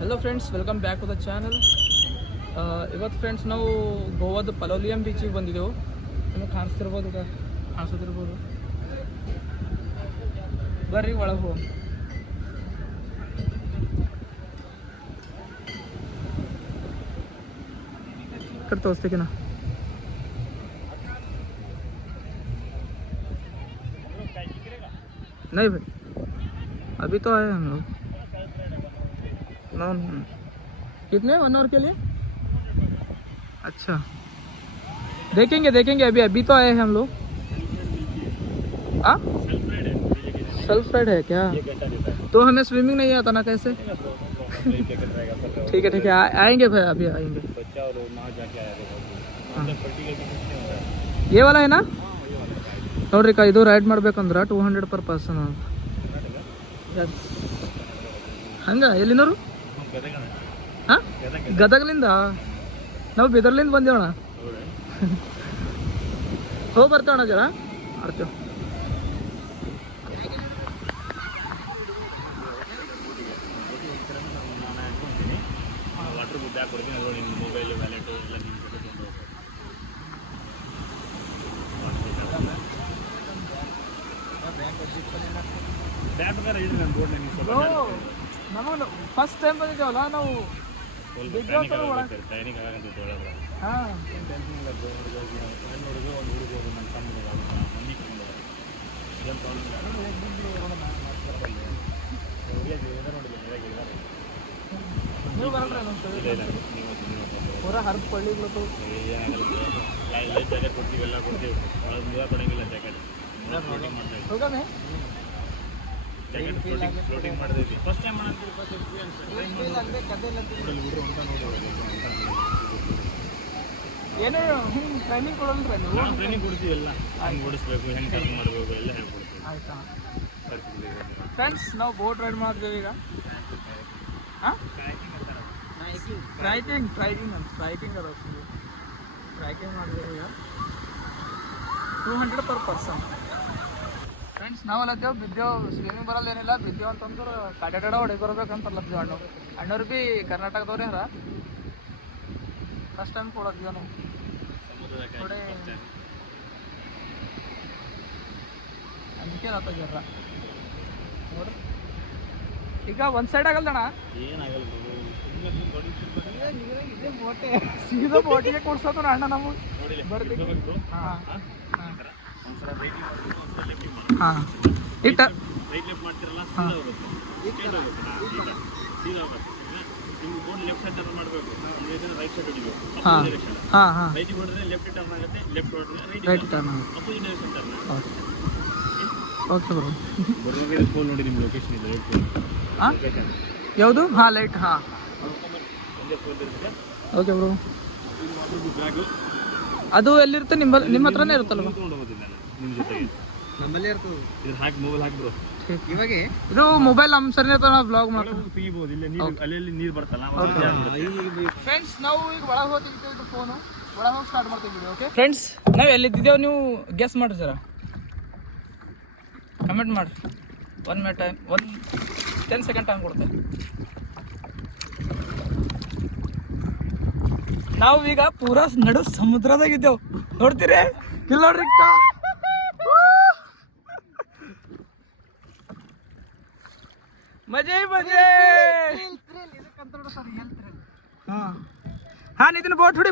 Hello friends, welcome back to the channel. ಇವತ್ತು friends ನಾವು ಗೋವಾದ ಪಲೋಲಿಯಂ ಬೀಚಿಗೆ ಬಂದಿದ್ದೆವು. ನಿಮಗೆ ಕಾಣಿಸ್ತಿರ್ಬೋದು. ಬರ್ರಿ ಒಳಗೆ ಹೋಗಿ. कर तोड़ते कि ना नहीं भाई, अभी तो आए हम लोग. नो कितने 1 आवर के लिए? अच्छा, देखेंगे अभी तो आए हैं हम लोग. सेल्फ राइड है क्या? तो हमें स्विमिंग नहीं आता ना, कैसे? ठीक है आएंगे भाई, अभी आएंगे. ये वाला है ना ನೋಡ್ರಿ ಕಾ, ಇದು ರೈಡ್ ಮಾಡ್ಬೇಕಂದ್ರೆ 200 per person. ಹಂಗ ಎಲ್ಲಿನವರು? ಹಾಂ, ಗದಗಲಿಂದ. ನಾವು ಬಿದರ್ಲಿಂದ ಬಂದೇವಣ. ಹೋಗಿ ಬರ್ತೇವಣ, ಜರ ಮಾಡ್ತೇವೆ. ವಾಟರ್ ಬ್ಯಾಗ್ ಕೊಡ್ತೀನಿ, ಅದರೊಳಗೆ ನಿಮ್ಮ ಮೊಬೈಲ್ ವ್ಯಾಲೆಟು ಎಲ್ಲ ನಿಮ್ಮ ಜೊತೆ ತೊಗೊಂಡು ಬ್ಯಾಗ್ ಬೇಕಾದ್ರೆ ಹೇಳಿ ನಾನು ಬೋರ್ಡ್ ನೀವು ಸ್ವಲ್ಪ ನಮಗೆ ಫಸ್ಟ್ ಟೈಮ್ ಬಂದಿದ್ದೇವಲ್ಲ ನಾವು. ಟ್ರೈನಿಂಗ್ ಆಗಂತ ಒಳಗೆ ಹಾಂ, ನೋಡಿದ್ರೆ ಒಂದು ಹುಡುಗ ಹೋಗೋದು ನನ್ನ ತಮ್ಮ ಮನೆ ಕರ್ಕೊಂಡು ಏನು ತೊಗೊಂಡಿಲ್ಲ ನೀವು ಬರಲ್ರಿ ಪೂರಾ ಹರಿದು ಕೊಳ್ಳಿಗ್ಲತ್ತು. ಲೈಫ್ ಜಾಕೆಟ್ ಕೊಡ್ತೀವಿ, ಎಲ್ಲ ಕೊಡ್ತೀವಿ, ಒಳಗೆ ನೀರು ಕೊಡಂಗಿಲ್ಲ. ಜಾಕೆಟ್ ಫ್ಲೋಟಿಂಗ್ ಮಾಡ್ತಾ ಇದ್ದೀವಿ, ಹೋಗಮ್ಮೆ ಜಾಕೆಟ್ ಫ್ಲೋಟಿಂಗ್ ಮಾಡ್ತೈತಿ. ಫಸ್ಟ್ ಟೈಮ್ ಮಾಡಂತೀವಿ, ಫಸ್ಟ್ ಎಕ್ಸ್ಪೀರಿಯನ್ಸ್. ಹುಡುಗರು ಅಂತ ನೋಡಿ ಏನೇ ಹಿಂಗೆ ಟ್ರೈನಿಂಗ್ ಕೊಡಲ್ರಿ ನೀವು? ನಾವು ಟ್ರೈನಿಂಗ್ ಕೊಡ್ತೀವಿ, ಎಲ್ಲ ಹೆಂಗೆ ಓಡಿಸ್ಬೇಕು, ಹೆಂಗೆ ಟರ್ನ್ ಮಾಡಬೇಕು ಎಲ್ಲ ಹೇಳ್ಕೊಡ್ತೀವಿ. ಆಯ್ತಾ ಫ್ರೆಂಡ್ಸ್, ನಾವು ಬೋಟ್ ರೈಡ್ ಮಾಡಿದ್ವಿ ಈಗ. ಹಾಂ, ಟ್ರೈಕಿಂಗ್ ಮಾಡಿದ್ವಿ ಈಗ. 200 per person. ಫ್ರೆಂಡ್ಸ್, ನಾವಲ್ಲತ್ತೇವು ಬಿದ್ದೇವು. ಸ್ವಿಮ್ಮಿಂಗ್ ಬರಲ್ಲ ಏನಿಲ್ಲ, ಬಿದ್ದೇವು ಅಂತಂದ್ರೆ ಕಾಟಾಡ ಹೊಡೆಗೆ ಬರ್ಬೇಕಂತರ್ಲತ್ತೇವು. ಅಣ್ಣವ್ರು ಭೀ ಕರ್ನಾಟಕದವ್ರೆ ಹರ. ಫಸ್ಟ್ ಟೈಮ್ ಕೊಡತ್ತೀವಿ ನಾವು ಥೋಡೆ ಅಂಜಿಕೆ ಆತ ಜರ ನೋಡ್ರಿ. ಈಗ ಒಂದು ಸೈಡ್ ಆಗಲ್ದಣ್ಣ, ಏನಾಗಲ್ಲ, ಇದೇ ಬೋಟೆ ಸೀದಾ ಬೋಟಿಗೆ ಕೊಡ್ಸೋದು ಅಣ್ಣ ನಮಗೆ. ಬರ್ತೀವಿ. ಹಾಂ ಹಾಂ, ಈಗ ರೈಟ್ ಲೆಫ್ಟ್ ಮಾಡ್ತಿರಲ್ಲ, ಸೀದಾ ಹೋಗುತ್ತೆ. ನಿಮ್ಗೆ ಬೋರ್ಡ್ ಲೆಫ್ಟ್ ಸೈಡ್ ಟರ್ನ್ ಮಾಡಬೇಕು, ರೈಟ್ ಸೈಡ್ ಹೊಡಿಬೇಕು. ಹಾಂ ಹಾಂ, ರೈಟ್ ಹೊಡೆದ್ರೆ ಲೆಫ್ಟ್ ಟರ್ನ್ ಆಗುತ್ತೆ, ಲೆಫ್ಟ್ ಹೊಡೆದ್ರೆ right turn. Opposite direction turn. Okay bro. ಬರುವಾಗ ಫೋನ್ ನೋಡಿ, ನಿಮ್ಮ ಲೊಕೇಶನ್ ಇದೆ, ರೈಟ್ ಫೋನ್. ಹಾಂ, ಯಾವುದು? ಹಾಂ, ಲೈಟ್. ಹಾಂ, ಓಕೆ ಬ್ರೋ. ಬ್ಯಾಗು ಅದು ಎಲ್ಲಿರುತ್ತೆ? ನಿಮ್ಮ ಹತ್ರನೇ ಇರುತ್ತಲ್ವ? ತೊಗೊಂಡು ಹೋಗೋದಿಲ್ಲ ನಿಮ್ಮ ಜೊತೆಗೆ, ನಮ್ಮಲ್ಲೇ ಇರ್ತದೆ. ಇದು ಹಾಕಿ ಮೊಬೈಲ್ ಹಾಕಿ ಬ್ರೋ. ಇವಾಗ ಇದು ಮೊಬೈಲ್ ನಮ್ಮ ಸರಿನೇ ಬ್ಲಾಗ್ ಮಾಡ್ತೀವಿ, ತೆಗಿಬೋದು. ಇಲ್ಲ ನೀರು ಅಲ್ಲಿ ನೀರು ಬರ್ತಲ್ಲ. ಫ್ರೆಂಡ್ಸ್, ನಾವು ಈಗ ಒಳಗೆ ಹೋಗ್ತಿದ್ದೀವಿ. ಫೋನು ಒಳಗೆ ಹೋಗಿ ಸ್ಟಾರ್ಟ್ ಮಾಡ್ತಿದ್ದೀವಿ. ಓಕೆ ಫ್ರೆಂಡ್ಸ್, ನಾವು ಎಲ್ಲಿದ್ದೇವೆ ನೀವು ಗೆಸ್ ಮಾಡಿರಿ ಸರ, ಕಮೆಂಟ್ ಮಾಡಿರಿ. 1 minute ಟೈಮ್, 10 ಸೆಕೆಂಡ್ ಟೈಮ್ ಕೊಡ್ತೇವೆ. ನಾವು ಈಗ ಪೂರಾ ನಡು ಸಮುದ್ರದಾಗಿದ್ದೇವು, ನೋಡ್ತೀರಿ? ಇಲ್ಲ ನೋಡ್ರಿ, ಮಜೆ. ಹಾಂ, ನಿತಿನ್ ಬೋಟ್ ಹುಡಿ.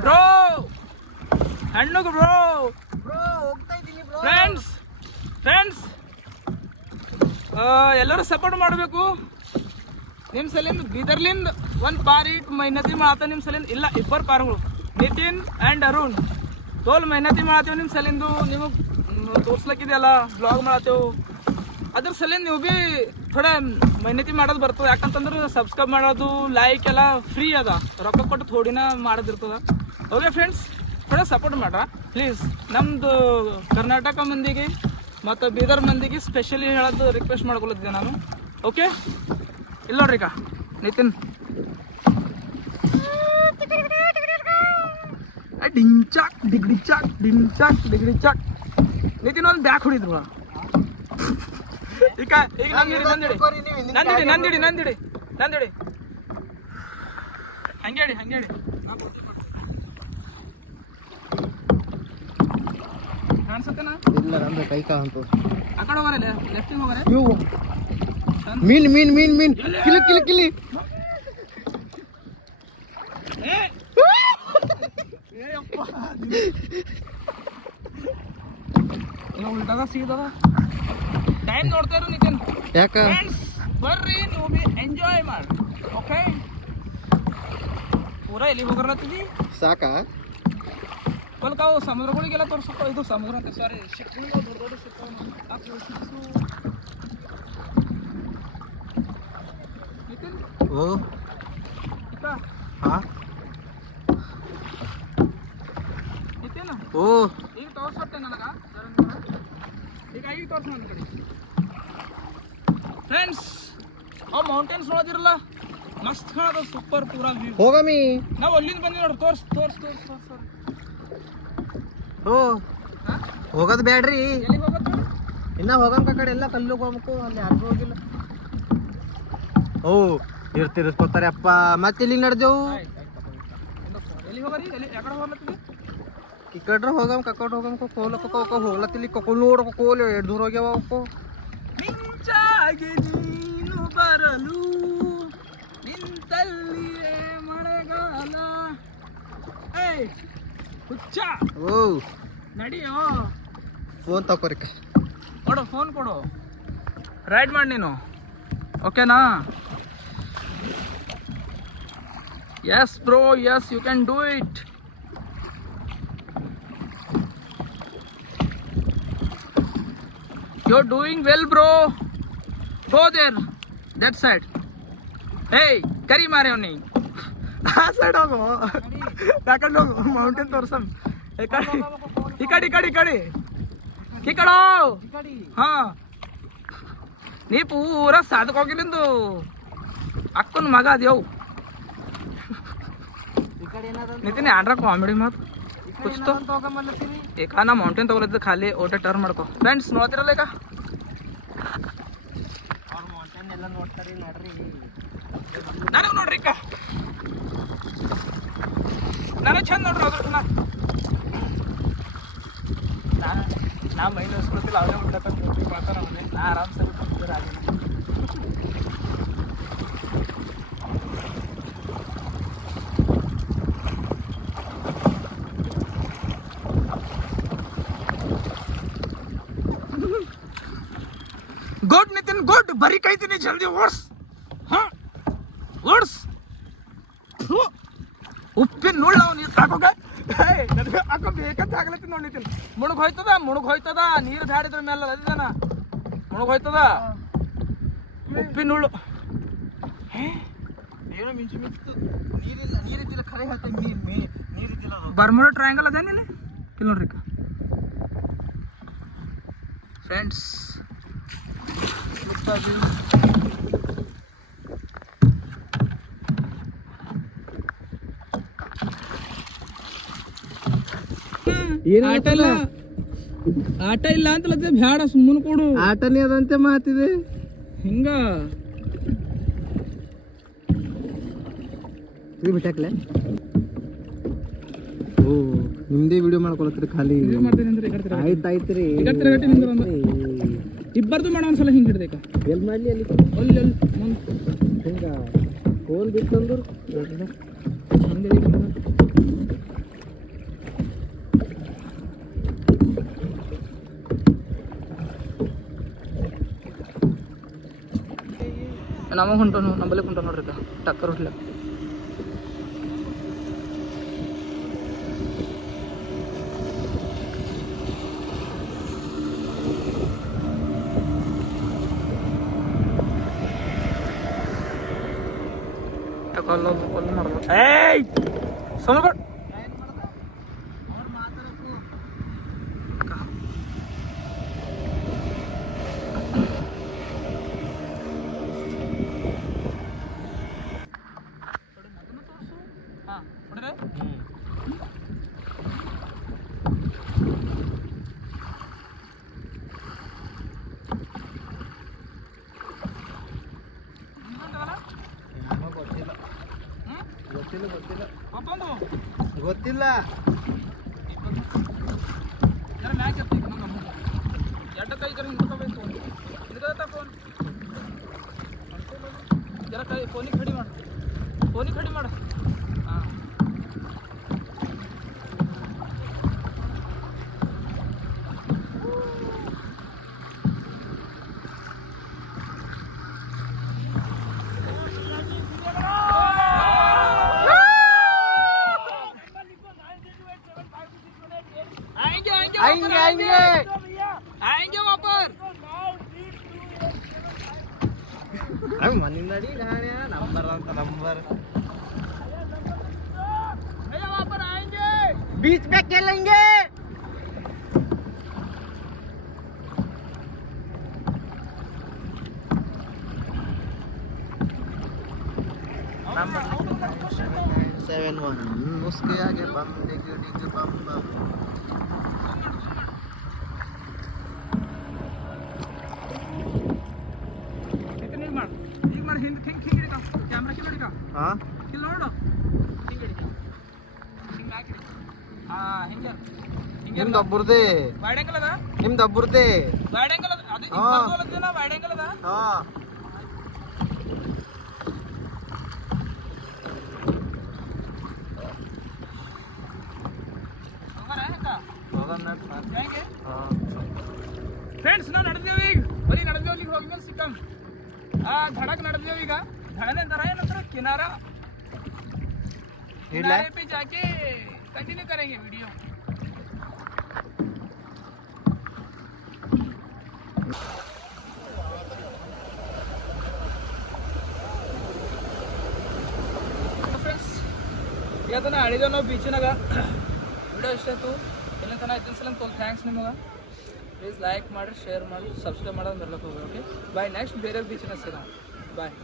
ಬ್ರೋ ಹಣ್ಣುಗ ಬ್ರೋ ಫ್ರೆಂಡ್ಸ್ ಎಲ್ಲರೂ ಸಪೋರ್ಟ್ ಮಾಡಬೇಕು. ನಿಮ್ಮ ಸಲಿಂದ ಬೀದರ್ಲಿಂದ ಒಂದು ಪಾರಿ ಮೆಹನತಿ ಮಾಡತ್ತ. ನಿಮ್ಮ ಸಲಿಂದ ಇಲ್ಲ, ಇಬ್ಬರು ಪಾರ್ಗಳು, ನಿತಿನ್ ಆ್ಯಂಡ್ ಅರುಣ್, ತೋಲ್ ಮೆಹನತಿ ಮಾಡತ್ತೇವೆ. ನಿಮ್ಮ ಸಲಿಂದು ನಿಮಗೆ ತೋರ್ಸ್ಲಕ್ಕಿದೆಯಲ್ಲ, ಬ್ಲಾಗ್ ಮಾಡತ್ತೇವು. ಅದ್ರ ಸಲಿಂದ ನೀವು ಭೀ ಥೋಡೆ ಮೆಹನತಿ ಮಾಡೋದು ಬರ್ತದೆ. ಯಾಕಂತಂದ್ರೆ ಸಬ್ಸ್ಕ್ರೈಬ್ ಮಾಡೋದು, ಲೈಕ್ ಎಲ್ಲ ಫ್ರೀ ಅದ, ರೊಕ್ಕ ಕೊಟ್ಟು ಥೋಡಿನ ಮಾಡೋದಿರ್ತದೆ. ಓಕೆ ಫ್ರೆಂಡ್ಸ್, ಥೋಡೆ ಸಪೋರ್ಟ್ ಮಾಡ್ರ ಪ್ಲೀಸ್. ನಮ್ಮದು ಕರ್ನಾಟಕ ಮಂದಿಗೆ ಮತ್ತು ಬೀದರ್ ಮಂದಿಗೆ ಸ್ಪೆಷಲಿ ಹೇಳೋದು ರಿಕ್ವೆಸ್ಟ್ ಮಾಡ್ಕೊಳತ್ತಿದ್ದೆ ನಾನು. ಓಕೆ, ಇಲ್ಲ ನೋಡ್ರಿ ಈಗ ನಿತಿನ್ ಡಿಂಚಾಕ್ ಡಿಗ್ಡಿ ಚಾಕ್ ಡಿಂಚಾಕ್ ಡಿಗ್ಡಿ ಚಾಕ್ ನಿತಿನ್ ಒಂದು ಬ್ಯಾಕ್ ಹೊಡಿದ್ರು ಈಗ ಈಗ ನಂದಿಡಿ ಹಂಗೇಡಿ ಕಾಣಿಸುತ್ತೇನಾ ಇಲ್ಲ ನಮ್ದು ಕೈ ಕಾಣಂತು ಆ ಕಡೆ ಹೋಗಾರೆ ಲೆಫ್ಟಿಗೆ ಹೋಗಾರೆ ಮೀನ್ ಕಿಲಿ ಉಲ್ಟದ ಸೀದದ ಟೈಮ್ ನೋಡ್ತಾ ಇರು ನಿತಿನ್ ಯಾಕ ಬರ್ರಿ ನೀವು ಬಿ ಎಂಜಾಯ್ ಮಾಡಿ ಓಕೆ ಪೂರಾ ಎಲ್ಲಿ ಹೋಗಿರತ್ತೀವಿ ಸಾಕಾ ಕೊಲ್ಕಾವು ಸಮುದ್ರಗಳಿಗೆಲ್ಲ ತೋರಿಸೋ ಇದು ಸಮುದ್ರ ಅಂತ ಸಾರಿ ಶಿಪ್ಗಳು ದೊಡ್ಡ ಶಿಪ್ ನಿತಿನ್ ಓ ಇಕ್ಕ ಹಾ ನಿತಿನ್ ಓ ಈಗ ತೋರ್ಸತ್ತೆ ನನಗ ಈಗ ತೋರ್ಸ ನನ್ನ ಕಡೆ ಫ್ರೆಂಡ್ಸ್ ಆ ಮೌಂಟೇನ್ಸ್ ನೋಡಿದಿರಲ್ಲ ಮಸ್ತ್ ಕಾಣದ ಸೂಪರ್ ಪೂರಾ ವ್ಯೂ ಹೋಗಮಿ ನಾವು ಅಲ್ಲಿಂದ ಬಂದಿ ನೋಡ್ರಿ ತೋರ್ಸ್ ಓ ಹೋಗೋದು ಬೇಡ್ರಿ ಎಲ್ಲಿಗೆ ಹೋಗೋದು ಇನ್ನ ಹೋಗಂಕ ಕಡೆ ಎಲ್ಲ ಕಲ್ಲು ಹೋಗ್ಬೇಕು ಅಲ್ಲಿ ಯಾರಿಗೂ ಹೋಗಿಲ್ಲ ಓ ಇರ್ತಿರ್ಸ್ಕೊತಾರೆ ಅಪ್ಪ ಮತ್ತೆ ಇಲ್ಲಿ ನಡೆದೆವು ಎಲ್ಲಿ ಹೋಗರಿ ಎಲ್ಲಿ ಯಾಕಡೆ ಹೋಗ್ಲತ್ತೀವಿ ಈ ಕಡ್ರ ಹೋಗಮ್ ಕಕ್ಕೋಟ್ ಹೋಗಮ್ ಹೋಗ್ಲಕ್ಕ ಹೋಗ್ಲತ್ತಿಲ್ಲಿ ಕಕ್ಕೋಲ್ ನೋಡ್ಕೊ ಕೋಲ್ ಎರಡು ದೂರ ಹೋಗ್ಯಾವ ಅಪ್ಪು ಮಿಂಚಾಗಿ ನೀನು ಬರಲು ನಿಂತಲ್ಲಿಯೇ ಮಳೆಗಾಲ ಏಯ್ ಹುಚ್ಚ ಓ ನಡಿಯೋ ಫೋನ್ ತಕೋರಿ ಕೊಡು ಫೋನ್ ಕೊಡು ರೈಡ್ ಮಾಡಿ ನೀನು ಓಕೆನಾ yes bro yes you can do it you're doing well bro go there that side hey ಕರಿ ಮಾರೆ ಅವನಿ ಆ ಸೈಡ್ ಹೋಗು ಯಾಕಂಡ್ ಹೋಗು ಮೌಂಟೇನ್ ತೋರ್ಸಮ್ ಈ ಕಡೆ ಹಾ ನೀ ಪೂರ ಸಾಧಕ ಹೋಗಿಲಿಂದು ಅಕ್ಕನ ಮಗ ಅದೇವು ನಿತಿನ್ ಆಡ್ರ ಕಾಮಿಡಿ ಮಾತು कुछ तो एक ना माउंटेन तगल खाली ओटे टर्न ಮಾಡ್ಕೋ ಫ್ರೆಂಡ್ಸ್ ನೋಡ್ತಿರಲ್ಲ ಈಗ ಮೌಂಟೇನ್ ಎಲ್ಲ ನೋಡ್ತಾರೆ ನೋಡ್ರಿ ನನಗೆ ನೋಡ್ರಿ ಈಗ ನನಗೆ ಚಂದ ನೋಡ್ರಿ ಅದ್ರ ನಾ ಮೈನ್ ಹೊಸ್ಕೊಳ್ತಿಲ್ಲ ಅವನೇ ಬಿಡತ್ತ ಮಾತಾಡ ಅವನೇ ನಾ ಆರಾಮ್ಸೆ गुड नितिन गुड बरी कही जल्दी ओड्स हाँ ओड्स ಉಪ್ಪಿನ ನುಳ್ಳ ನೀರು ಸಾಕೋಗ ನನಗೆ ಅಕ್ಕ ಬೇಕಂತ ಆಗ್ಲತ್ತಿ ನೋಡಿ ನಿತಿನ್ ಮುಣಗ್ ಹೋಯ್ತದ ನೀರು ದಾಡಿದ್ರ ಮೇಲೆ ಅದಿದಾನ ಮುಣಗ್ ಹೋಯ್ತದ ಉಪ್ಪಿನ ನುಳ್ಳು ಏನೋ ಮಿಂಚು ನೀರಿದ್ದಿಲ್ಲ ಖರೆ ಹೇಳ್ತೇನೆ ನೀರಿದ್ದಿಲ್ಲ ಬರ್ಮುಡ ಟ್ರಯಾಂಗಲ್ ಅದೇನಿಲ್ಲ ಇಲ್ಲಿ ನೋಡ್ರಿ ಫ್ರೆಂಡ್ಸ್ ಆಟ ಇಲ್ಲ ಅಂತಲತ್ತೆ ಬ್ಯಾಡ ಸುಮ್ಮನೆ ಕೊಡು ಆಟನೇ ಅದಂತೆ ಮಾತಿದೆ ಹಿಂಗ ಬಿಟ್ಟಾಕ್ಲೆ ಓ ನಿಮ್ದೇ ವಿಡಿಯೋ ಮಾಡ್ಕೊಳತ್ರಿ ಖಾಲಿ ಆಯ್ತಾಯ್ತ್ರಿ ಇಬ್ಬರದು ಮಾಡೋ ಒಂದ್ಸಲ ಹಿಂಗೆ ಹಿಡ್ದೇಕ ಎಲ್ಲಿ ಮಾಡ್ಲಿ ಅಲ್ಲಿ ಅಲ್ಲಿ ಹಿಂಗ ಫೋನ್ ಬಿತ್ತಂದ್ರು ನಮಗೆ ಹೊಂಟೋನು ನಂಬಲ್ಲಿ ಹೊಂಟೋ ನೋಡ್ರಿ ಟಕ್ಕರ್ ಹೊಡ್ಲ ಕೊಲ್ಲ ಮಾಡ್ಬೋದು ಏಯ್ ಸೋಮಗೌಡ್ ಗೊತ್ತಿಲ್ಲ. ಜರ ಮ್ಯಾಚ್ ಎತ್ತಿ ನಮ್ಮ ಎರಡು ಕೈ ಜರ ಹಿಂದ್ಕೋಬೇಕು. ಹಿಂದ್ಕೋತ ಫೋನ್ ಜರ ಕೈ ಫೋನಿಗೆ ಖಡಿ ಮಾಡು. ಫೋನಿಗೆ ಖಡಿ ಮಾಡು. ಹಾಂ आएंगे आएंगे आएंगे वापर ಮನಿಂದಡಿ ಗಾಣ್ಯ ನಂಬರ್ ಅಂತ ನಂಬರ್ भैया वापर आएंगे. बीच में खेलेंगे. नंबर 71 उसके आगे बम डिग डिग बम बम. इतने मार ಈಗ ಮಾಡ ಹಿಂದೆ ಹಿಂಗೆ ಹಿಡಿಕ ಕ್ಯಾಮೆರಾ ಕಿಲ್ ಹಿಡಿಕ ಹಾ ಕಿಲ್ ನೋಡು ಹಿಂಗೆ ಹಿಡಿಕ ಹಿಂಗೆ ಹಾಕಿ ಹಿಂಗೆ ಹಿಂಗೆ ನಿಮ್ದು ಒಬ್ಬರದೇ ವೈಡ್ ಆಂಗಲ್ ಅದ ನಿಮ್ದು ಒಬ್ಬರದೇ ವೈಡ್ ಆಂಗಲ್ ಅದ ಅದು ಹಾ. ಬರ್ದೋಲತ್ತೇನ ವೈಡ್ ಆಂಗಲ್ ಅದ ಹಾ ಹೋಗೋಣ ಯಾಕ ಹೋಗೋಣ ಹೆಂಗೆ ಹಾ ಫ್ರೆಂಡ್ಸ್ ನಾವು ನಡೆದೇವು ಈಗ ಬರೀ ನಡೆದೇವು ಈಗ ಹೋಗ್ಮೇಲೆ ಸಿಕ್ಕಮ್ धड़क ನಡೆದೇವು ಈಗ धड़ने अंदर है ना किनारा किनारे पे जाके कंटिन्यू करेंगे वीडियो. ಫ್ರೆಂಡ್ಸ್ ಇವತ್ತು ಅಳಿದೇವು ನಾವು ಬೀಚಿನಾಗ ವಿಡಿಯೋ ಇಷ್ಟ ಆಯ್ತು. ಇಲ್ಲ ತನಕ ಇದ್ದ ಸಲ ತೋಲ್ ಥ್ಯಾಂಕ್ಸ್ ನಿಮಗೆ. ಪ್ಲೀಸ್ ಲೈಕ್ ಮಾಡಿ ಶೇರ್ ಮಾಡಿ ಸಬ್ಸ್ಕ್ರೈಬ್ ಮಾಡೋದು ಮರ್ಲಕ್ಕೆ ಹೋಗಿ. Okay bye. ನೆಕ್ಸ್ಟ್ ಬೇರೆ ಬೀಚ್ನ ಸಿಗೋಣ. ಬಾಯ್.